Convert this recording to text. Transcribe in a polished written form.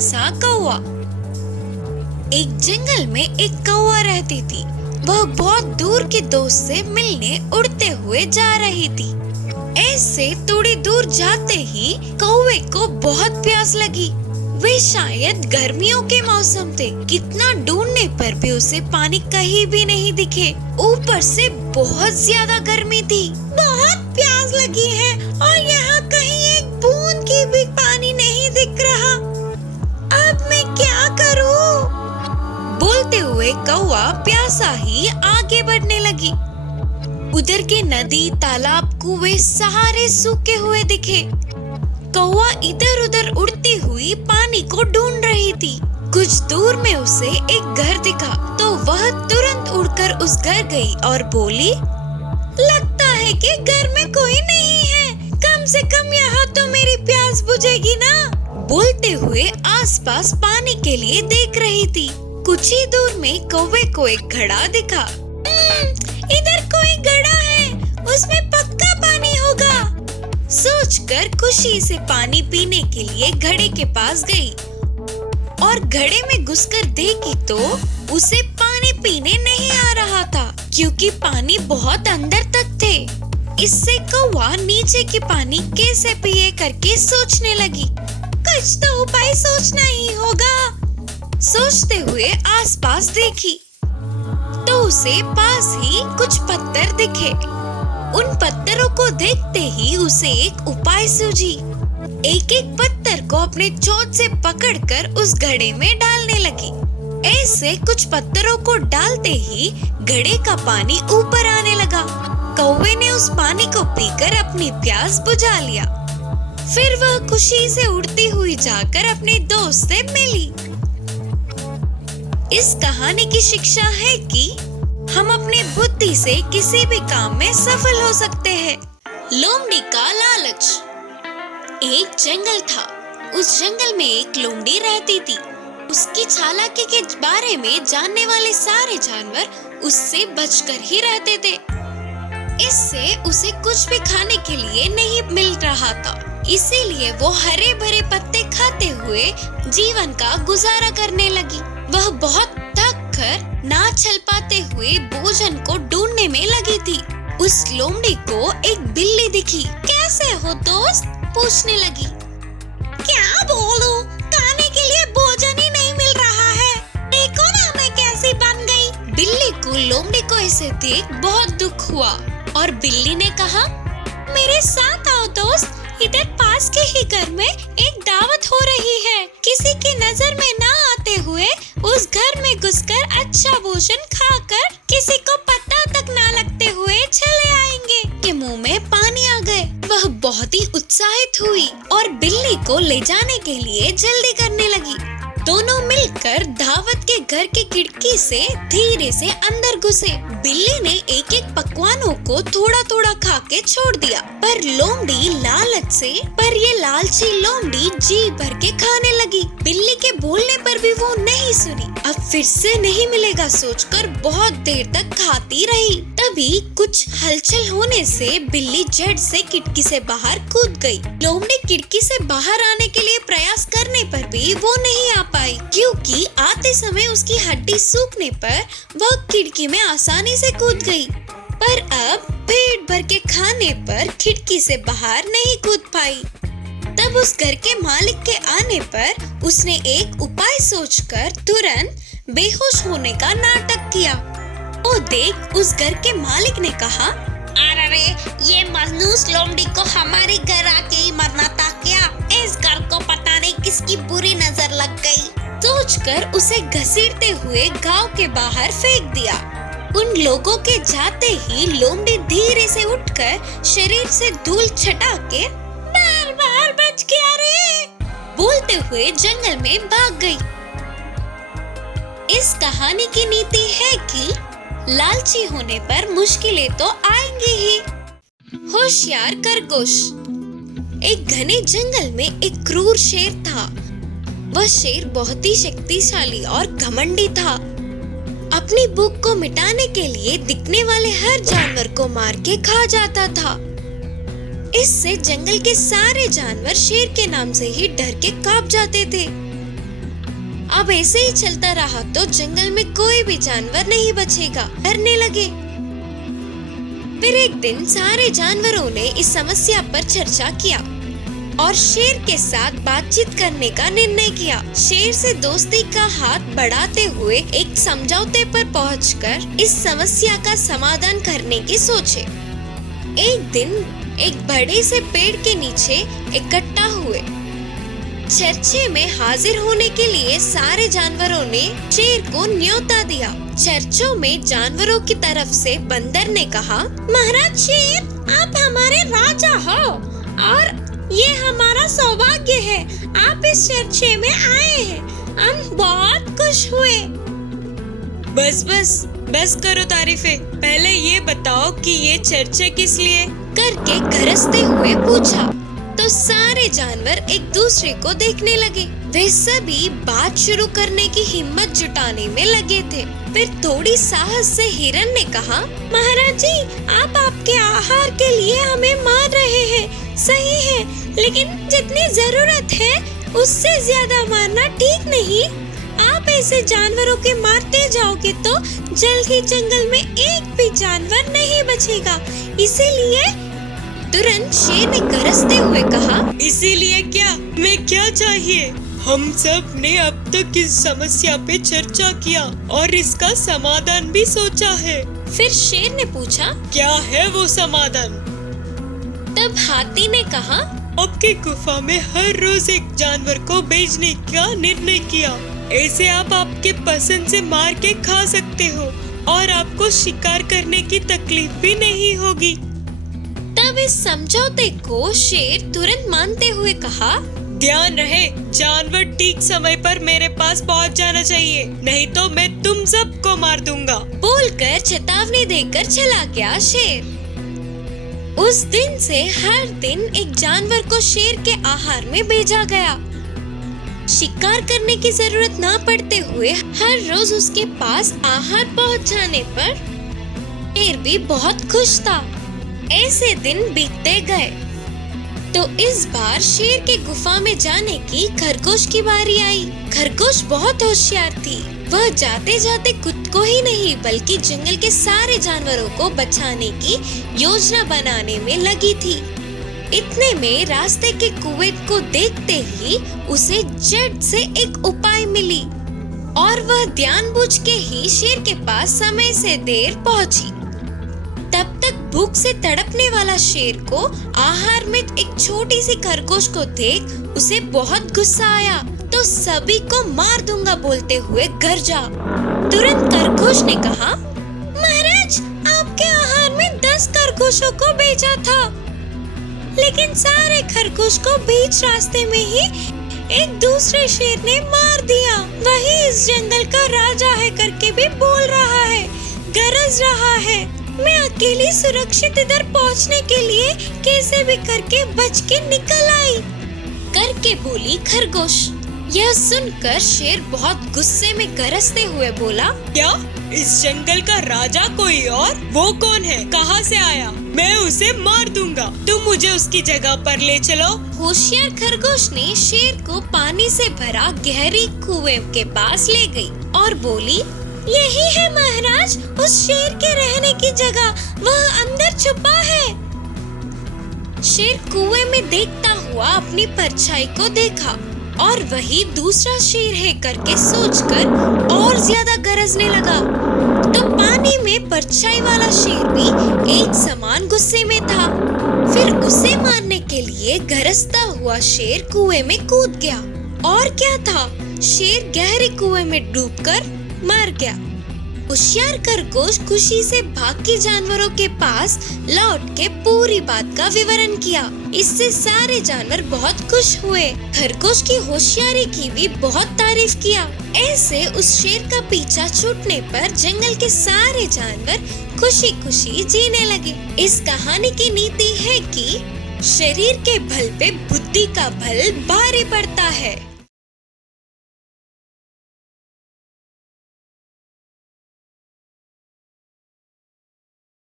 सा कौवा। एक जंगल में एक कौवा रहती थी। वह बहुत दूर के दोस्त से मिलने उड़ते हुए जा रही थी। ऐसे थोड़ी दूर जाते ही कौवे को बहुत प्यास लगी। वे शायद गर्मियों के मौसम थे। कितना ढूंढने पर भी उसे पानी कहीं भी नहीं दिखे। ऊपर से बहुत ज्यादा गर्मी थी। बहुत प्यास लगी है और यहाँ कहीं एक बूंद की भी पानी नहीं दिख रहा। अब मैं क्या करूँ? बोलते हुए कौवा प्यासा ही आगे बढ़ने लगी। उधर के नदी, तालाब, कुएं सारे सूखे हुए दिखे। कौवा इधर उधर उड़ती हुई पानी को ढूंढ रही थी। कुछ दूर में उसे एक घर दिखा तो वह तुरंत उड़कर उस घर गई और बोली, लगता है कि घर में कोई नहीं है। कम से कम यहाँ तो मेरी प्यास बुझेगी ना। बोलते हुए आसपास पानी के लिए देख रही थी। कुछ ही दूर में कौवे को एक घड़ा दिखा। इधर कोई घड़ा है, उसमें पक्का पानी होगा। सोचकर खुशी से पानी पीने के लिए घड़े के पास गई और घड़े में घुसकर देखी तो उसे पानी पीने नहीं आ रहा था, क्योंकि पानी बहुत अंदर तक थे। इससे कौवा नीचे की पानी कैसे पिए करके सोचने लगी। कुछ तो उपाय सोचना ही होगा। सोचते हुए आसपास देखी तो उसे पास ही कुछ पत्थर दिखे। उन पत्थरों को देखते ही उसे एक उपाय सूझी। एक एक पत्थर को अपने चोंच से पकड़कर उस घड़े में डालने लगी। ऐसे कुछ पत्थरों को डालते ही घड़े का पानी ऊपर आने लगा। कौवे ने उस पानी को पीकर अपनी प्यास बुझा लिया। फिर वह खुशी से उड़ती हुई जाकर अपने दोस्त से मिली। इस कहानी की शिक्षा है कि हम अपनी बुद्धि से किसी भी काम में सफल हो सकते हैं। लोमड़ी का लालच। एक जंगल था। उस जंगल में एक लोमड़ी रहती थी। उसकी चालाकी के बारे में जानने वाले सारे जानवर उससे बचकर ही रहते थे। इससे उसे कुछ भी खाने के लिए नहीं मिल रहा था। इसीलिए वो हरे भरे पत्ते खाते हुए जीवन का गुजारा करने लगी। वह बहुत थक कर ना चल पाते हुए भोजन को ढूंढने में लगी थी। उस लोमड़ी को एक बिल्ली दिखी। कैसे हो दोस्त? पूछने लगी। क्या बोलूं, खाने के लिए भोजन ही नहीं मिल रहा है। देखो ना मैं कैसी बन गई। बिल्ली को लोमड़ी को ऐसे देख बहुत दुख हुआ और बिल्ली ने कहा, मेरे साथ आओ दोस्त। इधर पास के ही घर में एक दावत हो रही है। किसी की नजर में ना आते हुए उस घर में घुसकर अच्छा भोजन खाकर किसी को पता तक ना लगते हुए चले आएंगे। के मुंह में पानी आ गए। वह बहुत ही उत्साहित हुई और बिल्ली को ले जाने के लिए जल्दी करने लगी। दोनों मिलकर दावत के घर की खिड़की से धीरे से अंदर घुसे। बिल्ली ने एक एक पकवानों को थोड़ा थोड़ा खा के छोड़ दिया, पर लोमड़ी लालच से ये लालची लोमड़ी जी भर के खाने लगी। बिल्ली के बोलने पर भी वो नहीं सुनी। अब फिर से नहीं मिलेगा सोचकर बहुत देर तक खाती रही। तभी कुछ हलचल होने से बिल्ली झट से खिड़की से बाहर कूद गई। लोमड़ी खिड़की से बाहर आने के लिए प्रयास करने पर भी वो नहीं आ पाई, क्योंकि आते समय उसकी हड्डी सूखने पर वह खिड़की में आसानी से कूद गई। पर अब पेट भर के खाने पर खिड़की से बाहर नहीं कूद पाई। तब उस घर के मालिक के आने पर उसने एक उपाय सोचकर तुरंत बेहोश होने का नाटक किया। वो देख उस घर के मालिक ने कहा, अरे ये मनहूस लोमड़ी को हमारे घर आके ही मरना था क्या? इस घर को पता नहीं किसकी बुरी नजर लग गई। सोचकर उसे घसीटते हुए गांव के बाहर फेंक दिया। उन लोगों के जाते ही लोमड़ी धीरे से उठकर शरीर से धूल छटा के बार बच गया रे बोलते हुए जंगल में भाग गई। इस कहानी की नीति है कि लालची होने पर मुश्किलें तो आएंगी ही। होशियार खरगोश। एक घने जंगल में एक क्रूर शेर था। वह शेर बहुत ही शक्तिशाली और घमंडी था। अपनी भूख को मिटाने के लिए दिखने वाले हर जानवर को मार के खा जाता था। इससे जंगल के सारे जानवर शेर के नाम से ही डर के कांप जाते थे। अब ऐसे ही चलता रहा तो जंगल में कोई भी जानवर नहीं बचेगा। डरने लगे। फिर एक दिन सारे जानवरों ने इस समस्या पर चर्चा किया और शेर के साथ बातचीत करने का निर्णय किया। शेर से दोस्ती का हाथ बढ़ाते हुए एक समझौते पर पहुंचकर इस समस्या का समाधान करने की सोचे। एक दिन एक बड़े से पेड़ के नीचे इकट्ठा हुए। चर्चे में हाजिर होने के लिए सारे जानवरों ने शेर को न्योता दिया। चर्चों में जानवरों की तरफ से बंदर ने कहा, महाराज शेर, आप हमारे राजा हो और ये हमारा सौभाग्य है, आप इस चर्चे में आए हैं। हम बहुत खुश हुए। बस करो तारीफें। पहले ये बताओ कि ये चर्चा किस लिए करके गरजते हुए पूछा। तो सारे जानवर एक दूसरे को देखने लगे। वे सभी बात शुरू करने की हिम्मत जुटाने में लगे थे। फिर थोड़ी साहस से हिरन ने कहा, महाराज जी, आप आपके आहार के लिए हमें मार रहे हैं, सही है, लेकिन जितनी जरूरत है उससे ज्यादा मारना ठीक नहीं। आप ऐसे जानवरों के मारते जाओगे तो जल्द ही जंगल में एक भी जानवर नहीं बचेगा। इसीलिए तुरंत शेर ने गरजते हुए कहा, इसीलिए क्या? मैं क्या चाहिए? हम सब ने अब तक इस समस्या पे चर्चा किया और इसका समाधान भी सोचा है। फिर शेर ने पूछा, क्या है वो समाधान? तब हाथी ने कहा, आपके गुफा में हर रोज एक जानवर को बेचने का निर्णय किया। ऐसे आप आपके पसंद से मार के खा सकते हो और आपको शिकार करने की तकलीफ भी नहीं होगी। तब इस समझौते को शेर तुरंत मानते हुए कहा, ध्यान रहे, जानवर ठीक समय पर मेरे पास पहुंच जाना चाहिए, नहीं तो मैं तुम सबको मार दूंगा। बोलकर चेतावनी देकर चला गया शेर। उस दिन से हर दिन एक जानवर को शेर के आहार में भेजा गया। शिकार करने की जरूरत न पड़ते हुए हर रोज उसके पास आहार पहुंच जाने पर शेर भी बहुत खुश था। ऐसे दिन बीतते गए तो इस बार शेर के गुफा में जाने की खरगोश की बारी आई। खरगोश बहुत होशियार थी। वह जाते जाते खुद को ही नहीं बल्कि जंगल के सारे जानवरों को बचाने की योजना बनाने में लगी थी। इतने में रास्ते के कुएं को देखते ही उसे झट से एक उपाय मिली और वह जानबूझ के ही शेर के पास समय से देर पहुंची। तब तक भूख से तड़पने वाला शेर को आहार में एक छोटी सी खरगोश को देख उसे बहुत गुस्सा आया तो सभी को मार दूंगा बोलते हुए गरजा। तुरंत खरगोश ने कहा, महाराज, आपके आहार में 10 खरगोशों को भेजा था, लेकिन सारे खरगोश को बीच रास्ते में ही एक दूसरे शेर ने मार दिया। वही इस जंगल का राजा है करके भी बोल रहा है, गरज रहा है। मैं अकेली सुरक्षित इधर पहुंचने के लिए कैसे भी करके बच के निकल आई करके बोली खरगोश। यह सुनकर शेर बहुत गुस्से में गरजते हुए बोला, क्या इस जंगल का राजा कोई और? वो कौन है? कहाँ से आया? मैं उसे मार दूंगा, तुम मुझे उसकी जगह पर ले चलो। होशियार खरगोश ने शेर को पानी से भरा गहरी कुएं के पास ले गई और बोली, यही है महाराज उस शेर के रहने की जगह, वह अंदर छुपा है। शेर कुएं में देखता हुआ अपनी परछाई को देखा और वही दूसरा शेर है करके सोचकर और ज्यादा गरजने लगा। तो पानी में परछाई वाला शेर भी एक समान गुस्से में था। फिर उसे मारने के लिए गरजता हुआ शेर कुएं में कूद गया और क्या था, शेर गहरे कुएं में डूबकर मर गया। होशियार खरगोश खुशी से बाकी जानवरों के पास लौट के पूरी बात का विवरण किया। इससे सारे जानवर बहुत खुश हुए। खरगोश की होशियारी की भी बहुत तारीफ किया। ऐसे उस शेर का पीछा छूटने पर जंगल के सारे जानवर खुशी खुशी जीने लगे। इस कहानी की नीति है कि शरीर के बल पे बुद्धि का बल भारी पड़ता है।